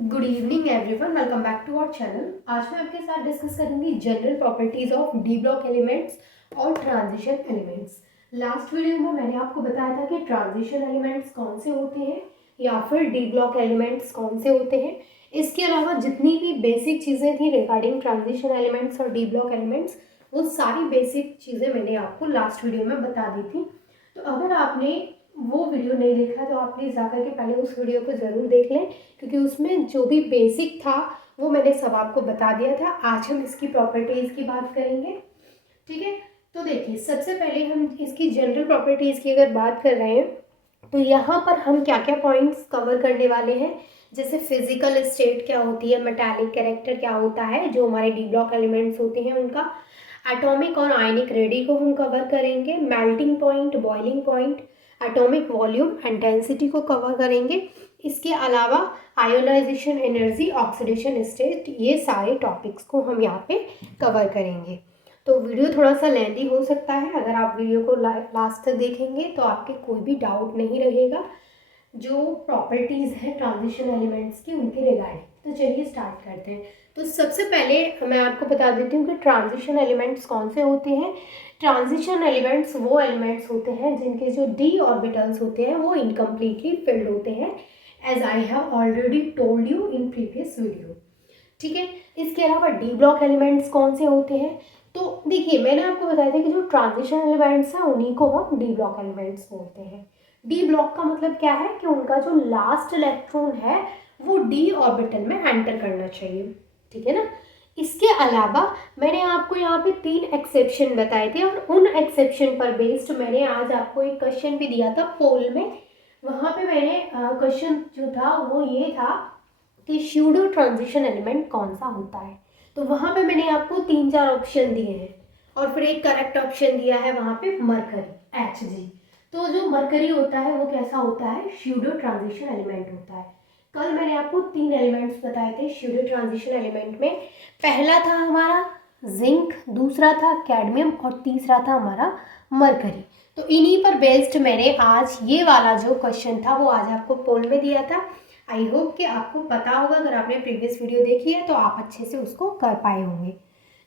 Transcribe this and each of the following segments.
Good evening everyone, welcome back to our channel. आज मैं आपके साथ डिस्कस करूंगी general properties of D block elements और ट्रांजिशन एलिमेंट्स। लास्ट वीडियो में मैंने आपको बताया था कि ट्रांजिशन एलिमेंट्स कौन से होते हैं या फिर डी ब्लॉक एलिमेंट्स कौन से होते हैं। इसके अलावा जितनी भी बेसिक चीज़ें थी रिगार्डिंग ट्रांजिशन एलिमेंट्स और डी ब्लॉक एलिमेंट्स, वो सारी बेसिक चीज़ें मैंने आपको लास्ट वीडियो में बता दी थी। तो अगर आपने वो वीडियो नहीं देखा तो आप प्लीज़ जाकर के पहले उस वीडियो को ज़रूर देख लें, क्योंकि उसमें जो भी बेसिक था वो मैंने सब आपको बता दिया था। आज हम इसकी प्रॉपर्टीज़ की बात करेंगे, ठीक है। तो देखिए, सबसे पहले हम इसकी जनरल प्रॉपर्टीज़ की अगर बात कर रहे हैं तो यहाँ पर हम क्या क्या पॉइंट्स कवर करने वाले हैं। जैसे फिजिकल स्टेट क्या होती है, मेटालिक कैरेक्टर क्या होता है, जो हमारे डी ब्लॉक एलिमेंट्स होते हैं उनका। एटॉमिक और आयनिक रेडी को हम कवर करेंगे। Melting point, boiling point, atomic volume and density को कवर करेंगे। इसके अलावा आयोनाइजेशन एनर्जी, ऑक्सीडेशन स्टेट, ये सारे टॉपिक्स को हम यहाँ पे कवर करेंगे। तो वीडियो थोड़ा सा लेंदी हो सकता है, अगर आप वीडियो को लास्ट तक देखेंगे तो आपके कोई भी डाउट नहीं रहेगा जो प्रॉपर्टीज़ हैं ट्रांजिशन एलिमेंट्स की उनके रिगार्डिंग। तो चलिए स्टार्ट करते हैं। तो सबसे पहले मैं आपको बता देती हूँ कि ट्रांजिशन एलिमेंट्स कौन से होते हैं। ट्रांजिशन एलिमेंट्स वो एलिमेंट्स होते हैं जिनके जो डी ऑर्बिटल्स होते हैं वो इनकम्प्लीटली फिल्ड होते हैं, as I have already told you in previous video, ठीक है। इसके अलावा डी ब्लॉक एलिमेंट्स कौन से होते हैं, तो देखिए मैंने आपको बताया था कि जो ट्रांजिशन एलिमेंट्स हैं उन्हीं को हम डी ब्लॉक एलिमेंट्स बोलते हैं। डी ब्लॉक का मतलब क्या है कि उनका जो लास्ट इलेक्ट्रॉन है वो डी ऑर्बिटल में एंटर करना चाहिए, ठीक है ना। इसके अलावा मैंने आपको यहाँ पे 3 एक्सेप्शन बताए थे और उन एक्सेप्शन पर बेस्ड मैंने आज आपको एक क्वेश्चन भी दिया था पोल में। वहाँ पे मैंने क्वेश्चन जो था वो ये था कि स्यूडो ट्रांजिशन एलिमेंट कौन सा होता है। तो वहाँ पे मैंने आपको 3-4 ऑप्शन दिए हैं और फिर एक करेक्ट ऑप्शन दिया है वहाँ पे मरकरी, Hg। तो जो मरकरी होता है वो कैसा होता है, स्यूडो ट्रांजिशन एलिमेंट होता है। कल मैंने आपको 3 एलिमेंट्स बताए थे स्यूडो ट्रांजिशन एलिमेंट में। पहला था हमारा जिंक, दूसरा था कैडमियम और तीसरा था हमारा मरकरी। तो इन्हीं पर बेस्ड मैंने आज ये वाला जो क्वेश्चन था वो आज आपको पोल में दिया था। आई होप कि आपको पता होगा, अगर आपने प्रीवियस वीडियो देखी है तो आप अच्छे से उसको कर पाए होंगे।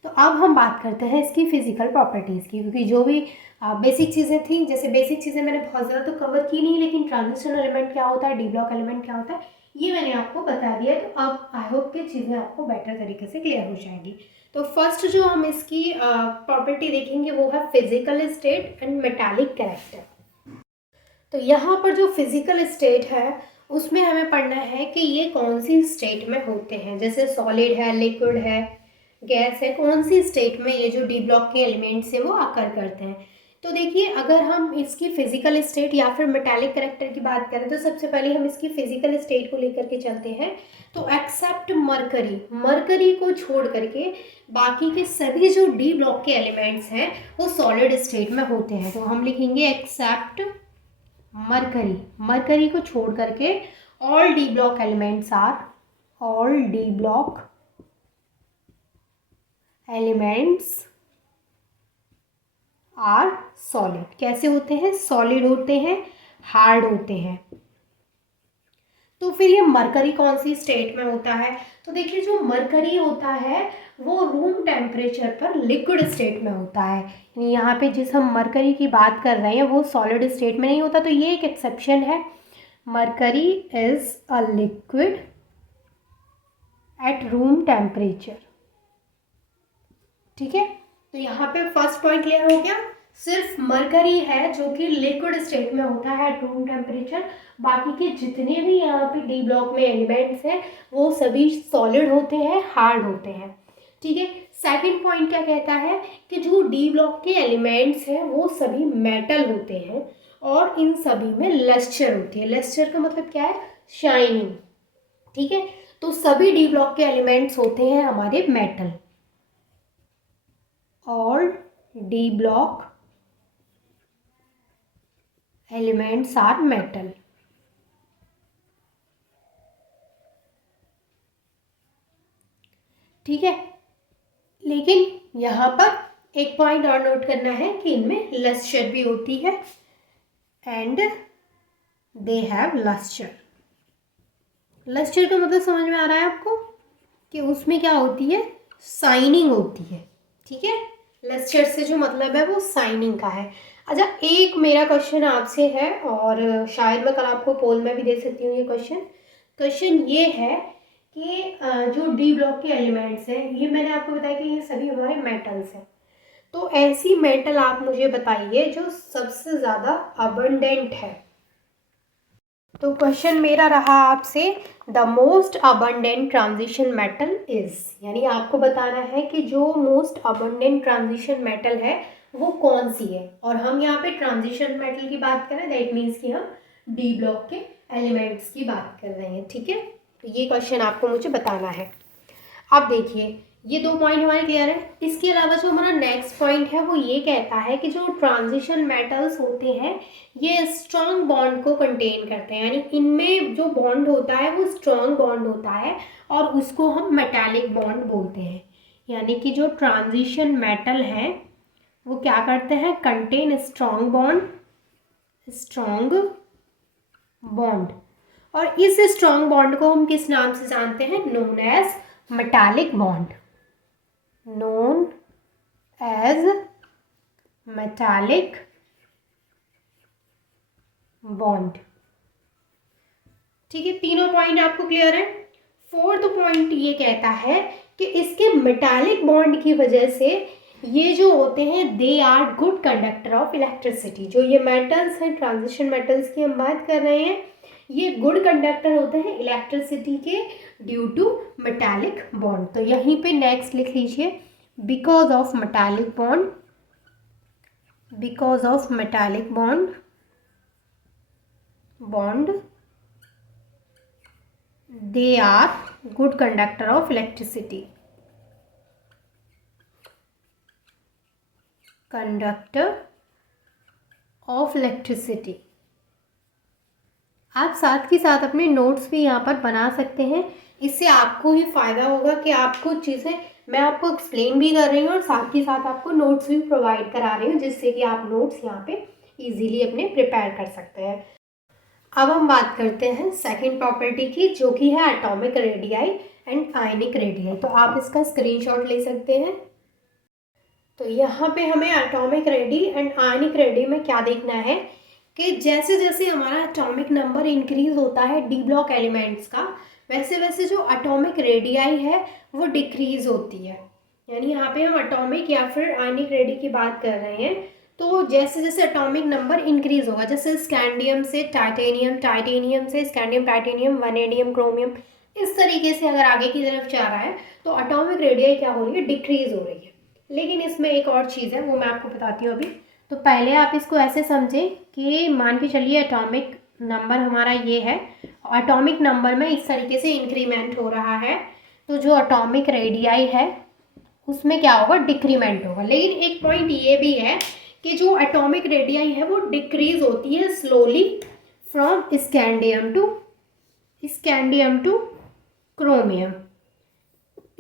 तो अब हम बात करते हैं इसकी फिजिकल प्रॉपर्टीज़ की, क्योंकि जो भी बेसिक चीज़ें थी, जैसे बेसिक चीज़ें मैंने बहुत ज़्यादा तो कवर की नहीं, लेकिन ट्रांजिशन एलिमेंट क्या होता है, डी ब्लॉक एलिमेंट क्या होता है, ये मैंने आपको बता दिया। तो अब आई होप कि चीज़ें आपको बेटर तरीके से क्लियर हो जाएगी। तो फर्स्ट जो हम इसकी प्रॉपर्टी देखेंगे वो है physical state and metallic character. तो यहाँ पर जो फिजिकल स्टेट है उसमें हमें पढ़ना है कि ये कौन सी स्टेट में होते हैं। जैसे सॉलिड है, लिक्विड है, गैस है, कौन सी स्टेट में ये जो डी ब्लॉक के एलिमेंट्स हैं वो आकर करते हैं। तो देखिए, अगर हम इसकी फिजिकल स्टेट या फिर मेटालिक करेक्टर की बात करें तो सबसे पहले हम इसकी फिजिकल स्टेट को लेकर के चलते हैं। तो एक्सेप्ट मरकरी, मरकरी को छोड़ करके बाकी के सभी जो डी ब्लॉक के एलिमेंट्स हैं वो सॉलिड स्टेट में होते हैं। तो हम लिखेंगे एक्सेप्ट मरकरी, मरकरी को छोड़ करके all D block elements are, all D block elements are solid. कैसे होते हैं, सॉलिड होते हैं, हार्ड होते हैं। तो फिर ये मरकरी कौन सी स्टेट में होता है, तो देखिए जो मरकरी होता है वो रूम टेम्परेचर पर लिक्विड स्टेट में होता है। यहाँ पे जिस हम मरकरी की बात कर रहे हैं वो सॉलिड स्टेट में नहीं होता, तो ये एक एक्सेप्शन है। Mercury is a liquid at room temperature, ठीक है। तो यहाँ पे फर्स्ट पॉइंट क्लियर हो गया, सिर्फ मरकरी है जो कि लिक्विड स्टेट में होता है एट रूम टेम्परेचर। बाकी के जितने भी यहाँ पे डी ब्लॉक में एलिमेंट्स हैं वो सभी सॉलिड होते हैं, हार्ड होते हैं, ठीक है। सेकंड पॉइंट क्या कहता है कि जो डी ब्लॉक के एलिमेंट्स हैं वो सभी मेटल होते हैं और इन सभी में लस्चर होती है। लस्चर का मतलब क्या है, शाइनिंग, ठीक है। तो सभी डी ब्लॉक के एलिमेंट्स होते हैं हमारे metal. All D block elements are metal, ठीक है। लेकिन यहाँ पर एक पॉइंट और नोट करना है कि इनमें लस्चर भी होती है, and they have lustre, lustre का मतलब समझ में आ रहा है आपको कि उसमें क्या होती है, शाइनिंग होती है। ठीक है, लस्टर से जो मतलब है वो शाइनिंग का है। अच्छा, एक मेरा क्वेश्चन आपसे है और शायद मैं कल आपको पोल में भी दे सकती हूँ ये क्वेश्चन। क्वेश्चन ये है कि जो डी ब्लॉक के एलिमेंट्स हैं, ये मैंने आपको बताया कि ये सभी हमारे मेटल्स हैं। तो ऐसी मेटल आप मुझे बताइए जो सबसे ज़्यादा अबंडेंट है। तो क्वेश्चन मेरा रहा आपसे, the most abundant transition metal is, यानी आपको बताना है कि जो मोस्ट अबंडेंट ट्रांजिशन मेटल है वो कौन सी है। और हम यहाँ पे ट्रांजिशन मेटल की बात करें, दैट मीन्स कि हम डी ब्लॉक के एलिमेंट्स की बात कर रहे हैं। ठीक है, तो ये क्वेश्चन आपको मुझे बताना है। अब देखिए, ये 2 पॉइंट हमारे क्लियर है। इसके अलावा जो हमारा नेक्स्ट पॉइंट है वो ये कहता है कि जो ट्रांजिशन मेटल्स होते हैं ये स्ट्रॉन्ग बॉन्ड को कंटेन करते हैं, यानी इनमें जो बॉन्ड होता है वो स्ट्रॉन्ग बॉन्ड होता है और उसको हम मेटालिक बॉन्ड बोलते हैं। यानी कि जो ट्रांजिशन मेटल हैं वो क्या करते हैं, कंटेन स्ट्रॉन्ग बॉन्ड। और इस स्ट्रॉन्ग बॉन्ड को हम किस नाम से जानते हैं, known as metallic bond, known as metallic bond। ठीक है, तीनों पॉइंट आपको क्लियर है। फोर्थ पॉइंट ये कहता है कि इसके मेटालिक बॉन्ड की वजह से ये जो होते हैं they are good conductor of electricity. जो ये मेटल्स हैं, ट्रांजिशन मेटल्स की हम बात कर रहे हैं, ये गुड कंडक्टर होते हैं इलेक्ट्रिसिटी के ड्यू टू मेटालिक बॉन्ड। तो यहीं पे नेक्स्ट लिख लीजिए, because of metallic bond, because of metallic bond they are good conductor of electricity, conductor of electricity। आप साथ के साथ अपने नोट्स भी यहाँ पर बना सकते हैं, इससे आपको ही फ़ायदा होगा कि आपको चीज़ें मैं आपको एक्सप्लेन भी कर रही हूँ और साथ ही साथ आपको नोट्स भी प्रोवाइड करा रही हूँ, जिससे कि आप नोट्स यहाँ पे इजीली अपने प्रिपेयर कर सकते हैं। अब हम बात करते हैं सेकंड प्रॉपर्टी की, जो कि है atomic radii and ionic radii. तो आप इसका स्क्रीनशॉट ले सकते हैं। तो यहाँ पे हमें atomic ready and ionic ready में क्या देखना है कि जैसे जैसे हमारा एटॉमिक नंबर इंक्रीज होता है डी ब्लॉक एलिमेंट्स का, वैसे वैसे जो एटॉमिक रेडियाई है वो डिक्रीज होती है। यानी यहाँ पे हम एटॉमिक या फिर आयनिक रेडी की बात कर रहे हैं। तो जैसे जैसे एटॉमिक नंबर इंक्रीज होगा, जैसे स्कैंडियम से टाइटेनियम, टाइटेनियम से स्कैंडियम, टाइटेनियम, वनेडियम, क्रोमियम, इस तरीके से अगर आगे की तरफ जा रहा है तो एटॉमिक रेडियाई क्या हो रही है, डिक्रीज हो रही है। लेकिन इसमें एक और चीज़ है, वो मैं आपको बताती हूँ अभी। तो पहले आप इसको ऐसे समझें कि मान के चलिए एटॉमिक नंबर हमारा ये है, एटॉमिक नंबर में इस तरीके से इंक्रीमेंट हो रहा है, तो जो एटॉमिक रेडियाई है उसमें क्या होगा, डिक्रीमेंट होगा। लेकिन एक पॉइंट ये भी है कि जो एटॉमिक रेडियाई है वो डिक्रीज होती है slowly from scandium two chromium.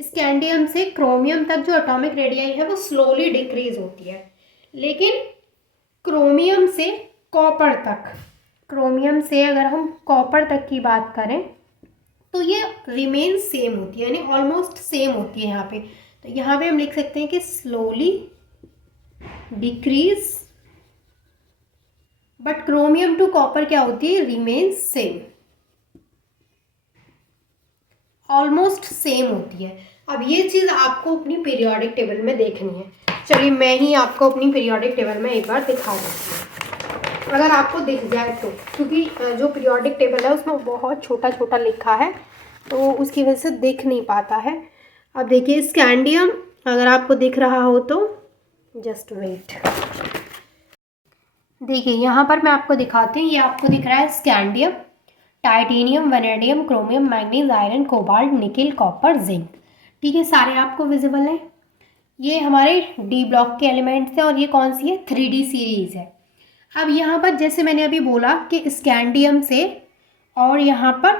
Scandium से क्रोमियम तक जो एटॉमिक रेडियाई है वो स्लोली डिक्रीज होती है, लेकिन क्रोमियम से कॉपर तक, क्रोमियम से अगर हम कॉपर तक की बात करें तो ये रिमेन सेम होती है, यानी ऑलमोस्ट सेम होती है यहाँ पे। तो यहाँ पे हम लिख सकते हैं कि slowly decrease, but chromium to copper क्या होती है, रिमेन सेम, ऑलमोस्ट सेम होती है। अब ये चीज़ आपको अपनी पीरियोडिक टेबल में देखनी है। चलिए मैं ही आपको अपनी पीरियोडिक टेबल में एक बार दिखा देती हूँ, अगर आपको दिख जाए तो, क्योंकि जो पीरियोडिक टेबल है उसमें बहुत छोटा छोटा लिखा है तो उसकी वजह से दिख नहीं पाता है। अब देखिए स्कैंडियम अगर आपको दिख रहा हो तो जस्ट वेट, देखिए यहाँ पर मैं आपको दिखाती हूँ। ये आपको दिख रहा है scandium, titanium, vanadium, chromium, manganese, iron, cobalt, nickel, copper, zinc. ठीक है, सारे आपको विजिबल हैं। ये हमारे डी ब्लॉक के एलिमेंट्स हैं और ये कौन सी है, 3D सीरीज है। अब यहाँ पर जैसे मैंने अभी बोला कि स्कैंडियम से और यहाँ पर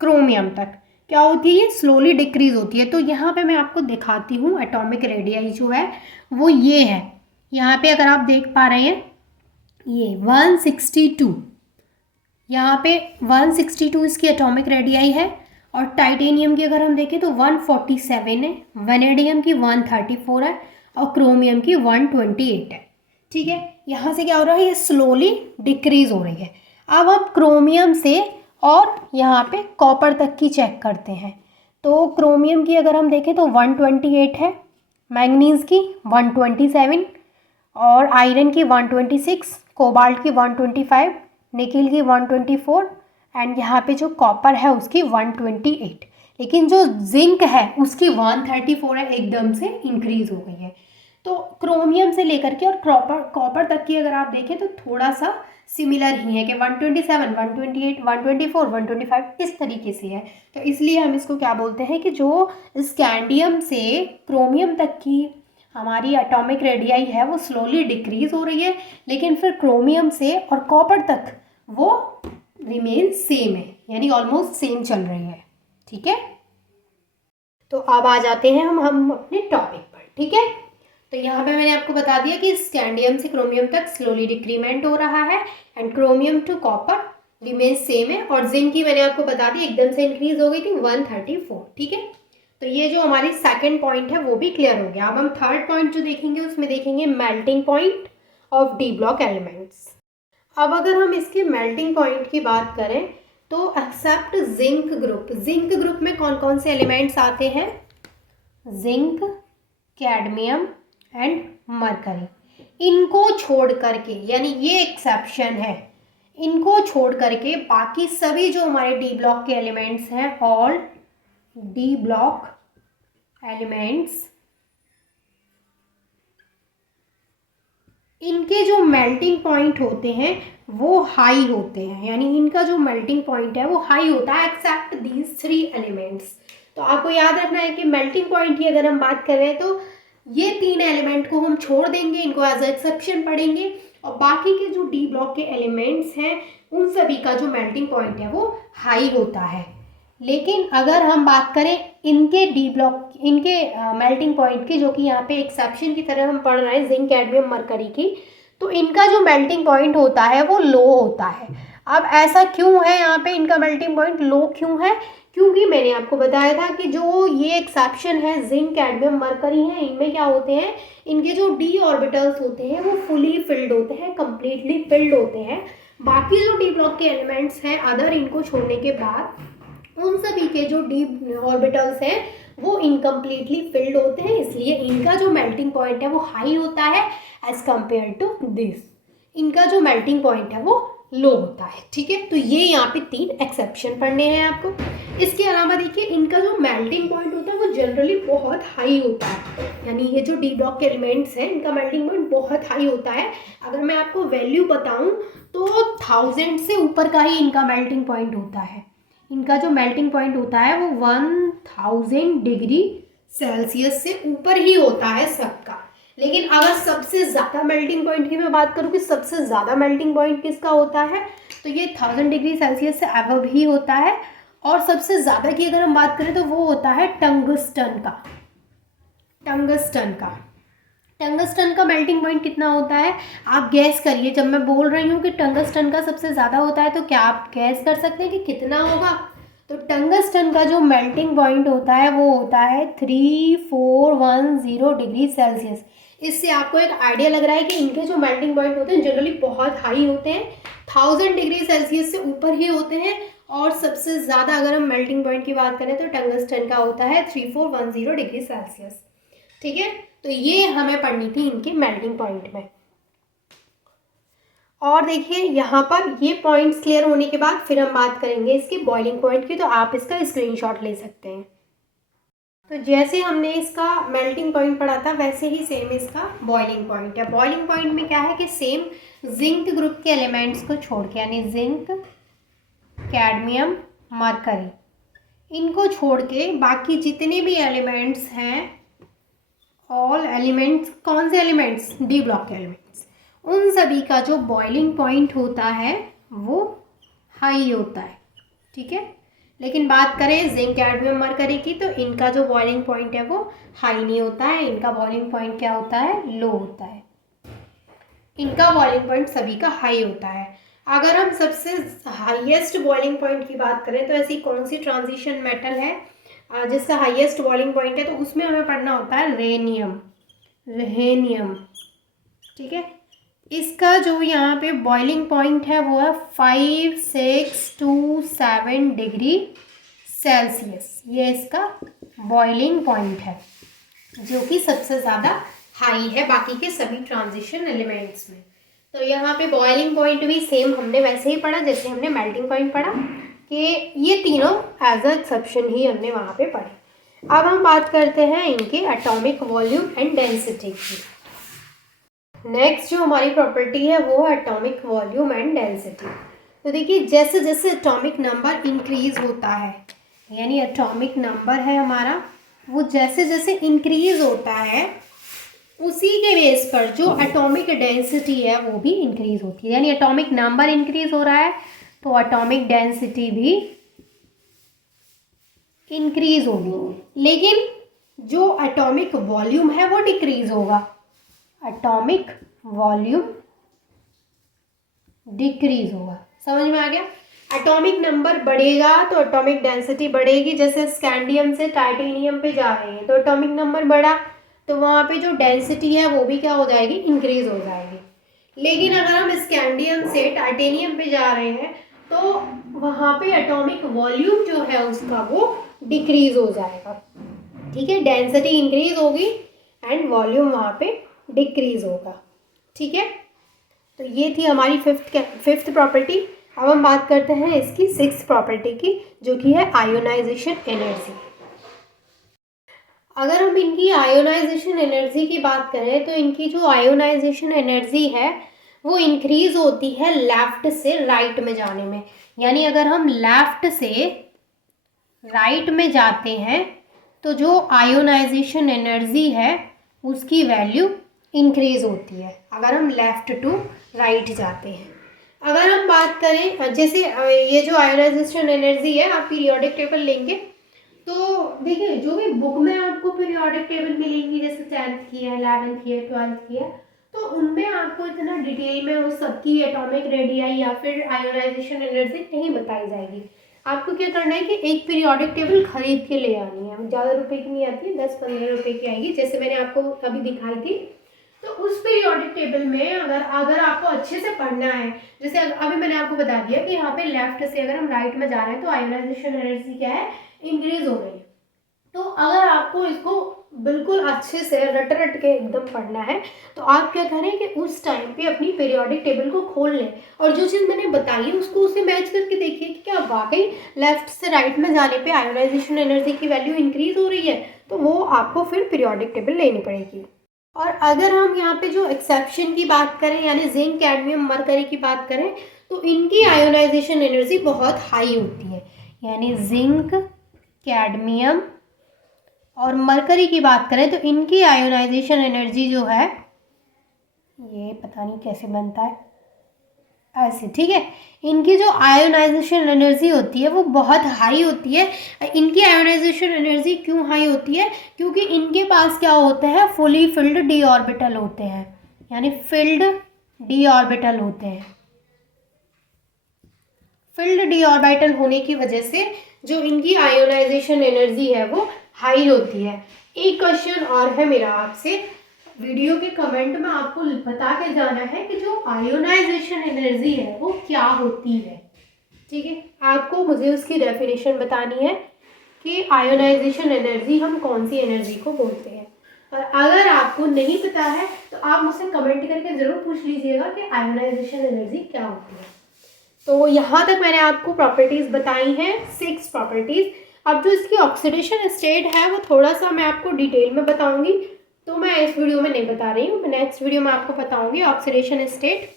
क्रोमियम तक क्या होती है, ये स्लोली डिक्रीज होती है। तो यहाँ पे मैं आपको दिखाती हूँ एटॉमिक रेडियाई जो है वो ये है। यहाँ पे अगर आप देख पा रहे हैं ये 162, यहाँ पे 162 इसकी एटॉमिक रेडियाई है, और टाइटेनियम की अगर हम देखें तो 147 है, वेनेडियम की 134 है, और क्रोमियम की 128 है। ठीक है, यहाँ से क्या हो रहा है, ये स्लोली डिक्रीज हो रही है। अब हम क्रोमियम से और यहाँ पे कॉपर तक की चेक करते हैं। तो क्रोमियम की अगर हम देखें तो 128 है, मैंगनीज की 127, और आयरन की 126, कोबाल्ट की 125, निकिल की 124, एंड यहाँ पे जो कॉपर है उसकी 128। लेकिन जो जिंक है उसकी 134 है, एकदम से इंक्रीज हो गई है। तो क्रोमियम से लेकर के और कॉपर तक की अगर आप देखें तो थोड़ा सा सिमिलर ही है कि 127, 128, 124, 125 इस तरीके से है। तो इसलिए हम इसको क्या बोलते हैं कि जो स्कैंडियम से क्रोमियम तक की हमारी एटॉमिक रेडियाई है वो स्लोली डिक्रीज हो रही है, लेकिन फिर क्रोमियम से और कॉपर तक वो रिमेन सेम है, यानी ऑलमोस्ट सेम चल रही है। ठीक है, तो अब आ जाते हैं हम अपने टॉपिक पर। ठीक है, तो यहाँ पे मैंने आपको बता दिया कि स्कैंडियम से क्रोमियम तक स्लोली डिक्रीमेंट हो रहा है, and chromium to copper remain same है, और जिंक की मैंने आपको बता दी एकदम से इंक्रीज हो गई थी 134। ठीक है, तो ये जो हमारी सेकंड पॉइंट है वो भी क्लियर हो गया। अब हम थर्ड पॉइंट जो देखेंगे उसमें देखेंगे melting point of D block elements. अब अगर हम इसके मेल्टिंग पॉइंट की बात करें तो except zinc group, zinc group में कौन कौन से एलिमेंट्स आते हैं, जिंक, कैडमियम एंड मरकरी। इनको छोड़ करके, यानी ये एक्सेप्शन है, इनको छोड़ करके बाकी सभी जो हमारे डी ब्लॉक के एलिमेंट्स हैं, ऑल डी ब्लॉक एलिमेंट्स, इनके जो मेल्टिंग पॉइंट होते हैं वो हाई होते हैं, यानी इनका जो मेल्टिंग पॉइंट है वो हाई होता है एक्सेप्ट दीज 3 एलिमेंट्स। तो आपको याद रखना है कि मेल्टिंग पॉइंट की अगर हम बात कर रहे हैं तो ये 3 एलिमेंट को हम छोड़ देंगे, इनको एज एक्सेप्शन पढ़ेंगे, और बाकी के जो डी ब्लॉक के एलिमेंट्स हैं उन सभी का जो मेल्टिंग पॉइंट है वो हाई होता है। लेकिन अगर हम बात करें इनके डी ब्लॉक, इनके मेल्टिंग पॉइंट की, जो कि यहाँ पे एक्सेप्शन की तरह हम पढ़ रहे हैं जिंक, कैडमियम, मरकरी की, तो इनका जो मेल्टिंग पॉइंट होता है वो लो होता है। अब ऐसा क्यों है, यहाँ पे इनका मेल्टिंग पॉइंट लो क्यों है, क्योंकि मैंने आपको बताया था कि जो ये एक्सेप्शन है जिंक, कैडमियम, मरकरी हैं, इनमें क्या होते हैं, इनके जो डी ऑर्बिटल्स होते हैं वो फुली फिल्ड होते हैं, कंप्लीटली फिल्ड होते हैं। बाकी जो डी ब्लॉक के एलिमेंट्स हैं अदर, इनको छोड़ने के बाद उन सभी के जो डी ऑर्बिटल्स हैं वो इनकम्प्लीटली फिल्ड होते हैं, इसलिए इनका जो मेल्टिंग पॉइंट है वो हाई होता है एज कम्पेयर टू दिस। इनका जो मेल्टिंग पॉइंट है वो लो होता है। ठीक है, तो ये यहाँ पे 3 एक्सेप्शन पढ़ने हैं आपको। इसके अलावा देखिए इनका जो मेल्टिंग पॉइंट होता है वो जनरली बहुत हाई होता है, यानी ये जो डी ब्लॉक के एलिमेंट्स हैं इनका मेल्टिंग पॉइंट बहुत हाई होता है। अगर मैं आपको वैल्यू बताऊँ तो 1000 से ऊपर का ही इनका मेल्टिंग पॉइंट होता है। इनका जो मेल्टिंग पॉइंट होता है वो 1000 डिग्री सेल्सियस से ऊपर ही होता है सबका। लेकिन अगर सबसे ज़्यादा मेल्टिंग पॉइंट की मैं बात करूँ कि सबसे ज़्यादा मेल्टिंग पॉइंट किसका होता है, तो ये 1000 डिग्री सेल्सियस से अबव ही होता है। और सबसे ज़्यादा की अगर हम बात करें तो वो होता है टंगस्टन का। टंगस्टन का मेल्टिंग पॉइंट कितना होता है, आप गैस करिए। जब मैं बोल रही हूँ कि टंगस्टन का सबसे ज़्यादा होता है तो क्या आप गैस कर सकते हैं कि कितना होगा। तो टंगस्टन का जो मेल्टिंग पॉइंट होता है वो होता है 3410 डिग्री सेल्सियस। इससे आपको एक आइडिया लग रहा है कि इनके जो मेल्टिंग पॉइंट होते हैं जनरली बहुत हाई होते हैं, 1000 डिग्री सेल्सियस से ऊपर ही होते हैं। और सबसे ज़्यादा अगर हम मेल्टिंग पॉइंट की बात करें तो टंगस्टन का होता है 3410 डिग्री सेल्सियस। ठीक है, तो ये हमें पढ़नी थी इनके मेल्टिंग पॉइंट में। और देखिए यहाँ पर ये पॉइंट्स क्लियर होने के बाद फिर हम बात करेंगे इसकी बॉइलिंग पॉइंट की, तो आप इसका स्क्रीनशॉट ले सकते हैं। तो जैसे हमने इसका मेल्टिंग पॉइंट पढ़ा था वैसे ही सेम इसका बॉइलिंग पॉइंट है। बॉइलिंग पॉइंट में क्या है कि सेम जिंक ग्रुप के एलिमेंट्स को छोड़ के, यानी जिंक, कैडमियम, मरकरी, इनको छोड़ के बाकी जितने भी एलिमेंट्स हैं, ऑल एलिमेंट्स, कौन से एलिमेंट्स, डी ब्लॉक के एलिमेंट्स, उन सभी का जो बॉइलिंग पॉइंट होता है वो हाई होता है। ठीक है, लेकिन बात करें जिंक, कैडमियम, मरकरी की, तो इनका जो बॉइलिंग पॉइंट है वो हाई नहीं होता है, इनका बॉइलिंग पॉइंट क्या होता है, लो होता है। इनका बॉइलिंग पॉइंट सभी का हाई होता है। अगर हम सबसे हाईएस्ट बॉइलिंग पॉइंट की बात करें तो ऐसी कौन सी ट्रांजिशन मेटल है जिसका हाईएस्ट बॉइलिंग पॉइंट है, तो उसमें हमें पढ़ना होता है रेहेनियम। ठीक है, इसका जो यहाँ पे बॉइलिंग पॉइंट है वो है 5627 डिग्री सेल्सियस। ये इसका बॉइलिंग पॉइंट है जो कि सबसे ज़्यादा हाई है बाकी के सभी ट्रांजिशन एलिमेंट्स में। तो यहाँ पे बॉइलिंग पॉइंट भी सेम हमने वैसे ही पढ़ा जैसे हमने मेल्टिंग पॉइंट पढ़ा, कि ये तीनों एज अ एक्सेप्शन ही हमने वहाँ पे पढ़े। अब हम बात करते हैं इनके एटॉमिक वॉल्यूम एंड डेंसिटी की। नेक्स्ट जो हमारी प्रॉपर्टी है वो है एटॉमिक वॉल्यूम एंड डेंसिटी। तो देखिए, जैसे जैसे एटॉमिक नंबर इंक्रीज होता है, यानी एटॉमिक नंबर है हमारा, वो जैसे जैसे इंक्रीज होता है उसी के बेस पर जो एटॉमिक डेंसिटी है वो भी इंक्रीज होती है। यानी एटॉमिक नंबर इंक्रीज हो रहा है तो एटॉमिक डेंसिटी भी इंक्रीज होगी, लेकिन जो एटॉमिक वॉल्यूम है वो डिक्रीज होगा। एटॉमिक वॉल्यूम डिक्रीज होगा। समझ में आ गया? एटॉमिक नंबर बढ़ेगा तो एटॉमिक डेंसिटी बढ़ेगी। जैसे स्कैंडियम से टाइटेनियम पे जा रहे हैं तो एटॉमिक नंबर बढ़ा तो वहाँ पे जो डेंसिटी है वो भी क्या हो जाएगी, इंक्रीज हो जाएगी। लेकिन अगर हम स्कैंडियम से टाइटेनियम पे जा रहे हैं तो वहाँ पे एटॉमिक वॉल्यूम जो है उसका वो डिक्रीज हो जाएगा। ठीक है, डेंसिटी इंक्रीज होगी एंड वॉल्यूम वहाँ पे डिक्रीज होगा। ठीक है, तो ये थी हमारी फिफ्थ प्रॉपर्टी। अब हम बात करते हैं इसकी सिक्स्थ प्रॉपर्टी की, जो कि है आयोनाइजेशन एनर्जी। अगर हम इनकी आयोनाइजेशन एनर्जी की बात करें तो इनकी जो आयोनाइजेशन एनर्जी है वो इंक्रीज होती है लेफ्ट से राइट में जाने में। यानी अगर हम लेफ्ट से राइट में जाते हैं तो जो आयोनाइजेशन एनर्जी है उसकी वैल्यू इंक्रीज होती है, अगर हम लेफ्ट टू राइट जाते हैं। अगर हम बात करें जैसे ये जो आयोनाइजेशन एनर्जी है, आप पीरियोडिक टेबल लेंगे तो देखिए जो भी बुक में आपको पीरियोडिक टेबल मिलेंगी, जैसे 10th की है, 11th की है, 12th की है, तो उनमें आपको इतना डिटेल में उस सबकी एटॉमिक रेडियाई या फिर आयोनाइजेशन एनर्जी नहीं बताई जाएगी। आपको क्या करना है कि एक पीरियोडिक टेबल खरीद के ले आनी है। ज़्यादा रुपए की नहीं आती है, 10-15 रुपए की आएगी, जैसे मैंने आपको अभी दिखाई थी। तो उस पीरियोडिक टेबल में अगर आपको अच्छे से पढ़ना है, जैसे अभी मैंने आपको बता दिया कि यहाँ पे लेफ्ट से अगर हम राइट में जा रहे हैं तो आयोनाइजेशन एनर्जी क्या है, इंक्रीज हो गई है। तो अगर आपको इसको बिल्कुल अच्छे से रट के एकदम पढ़ना है तो आप क्या करें कि उस टाइम पे अपनी पीरियोडिक टेबल को खोल लें और जो चीज़ मैंने बताई है उसको उससे मैच करके देखिए कि क्या वाकई लेफ्ट से राइट में जाने पे आयोनाइजेशन एनर्जी की वैल्यू इंक्रीज हो रही है, तो वो आपको फिर पीरियोडिक टेबल लेनी पड़ेगी। और अगर हम यहाँ पे जो एक्सेप्शन की बात करें यानी जिंक, कैडमियम, मरकरी की बात करें तो इनकी आयोनाइजेशन एनर्जी बहुत हाई होती है। यानी जिंक, कैडमियम और मरकरी की बात करें तो इनकी आयोनाइजेशन एनर्जी जो है, ये पता नहीं कैसे बनता है ऐसे, ठीक है, इनकी जो आयोनाइजेशन एनर्जी होती है वो बहुत हाई होती है। इनकी आयोनाइजेशन एनर्जी क्यों हाई होती है? क्योंकि इनके पास क्या होते हैं, फुली फिल्ड डी ऑर्बिटल होते हैं। यानी फिल्ड डी ऑर्बिटल होते हैं। फिल्ड डी ऑर्बिटल होने की वजह से जो इनकी आयोनाइजेशन एनर्जी है वो हाई होती है। एक क्वेश्चन और है मेरा आपसे, वीडियो के कमेंट में आपको बता के जाना है कि जो आयोनाइजेशन एनर्जी है वो क्या होती है। ठीक है, आपको मुझे उसकी डेफिनेशन बतानी है कि आयोनाइजेशन एनर्जी हम कौन सी एनर्जी को बोलते हैं। और अगर आपको नहीं पता है तो आप मुझसे कमेंट करके ज़रूर पूछ लीजिएगा कि आयोनाइजेशन एनर्जी क्या होती है। तो यहाँ तक मैंने आपको प्रॉपर्टीज़ बताई हैं, 6 प्रॉपर्टीज़। अब जो इसकी ऑक्सीडेशन स्टेट है वो थोड़ा सा मैं आपको डिटेल में बताऊंगी, तो मैं इस वीडियो में नहीं बता रही हूँ, मैं नेक्स्ट वीडियो में आपको बताऊंगी ऑक्सीडेशन स्टेट।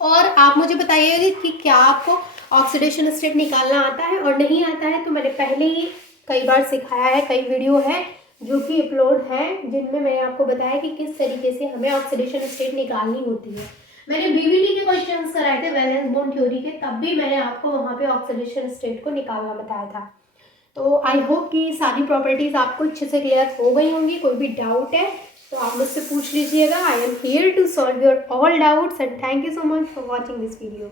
और आप मुझे बताइएगा कि क्या आपको ऑक्सीडेशन स्टेट निकालना आता है और नहीं आता है। तो मैंने पहले ही कई बार सिखाया है, कई वीडियो है जो कि अपलोड है जिनमें मैंने आपको बताया कि किस तरीके से हमें ऑक्सीडेशन स्टेट निकालनी होती है। मैंने बीवीटी के क्वेश्चंस कराए थे वैलेंस बॉन्ड थ्योरी के, तब भी मैंने आपको वहाँ पे ऑक्सीडेशन स्टेट को निकालना बताया था। तो आई होप कि सारी प्रॉपर्टीज़ आपको अच्छे से क्लियर हो गई होंगी। कोई भी डाउट है तो आप मुझसे पूछ लीजिएगा। I am here to solve your all doubts and thank you so much for watching this video.